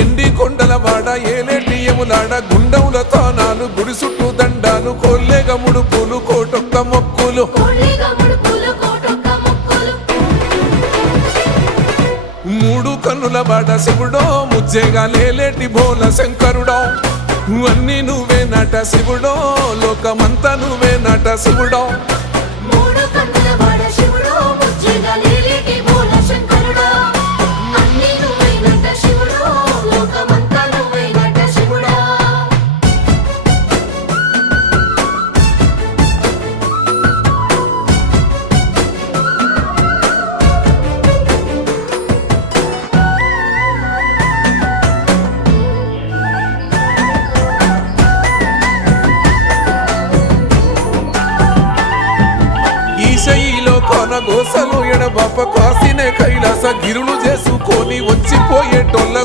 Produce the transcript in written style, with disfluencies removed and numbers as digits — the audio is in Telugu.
ఎండి కొండల వాడ ఏలేటి యములాడ గుండముల తానాలు గుడి చుట్టూ దండాలు కొల్లేగ ముడుపులు కోటొక్క మొక్కులు మూడు కన్నుల వాడ శివుడో ముజ్జేగా లేలేటి బోల శంకరుడో అన్నీ నువ్వే నట శివుడో లోకమంతా నువ్వే నట శివుడో ఈశయిలో కొన గోసలు ఎడబాప కాసినే కైలాస గిరులు చేసుకొని వచ్చిపోయేటోళ్ళ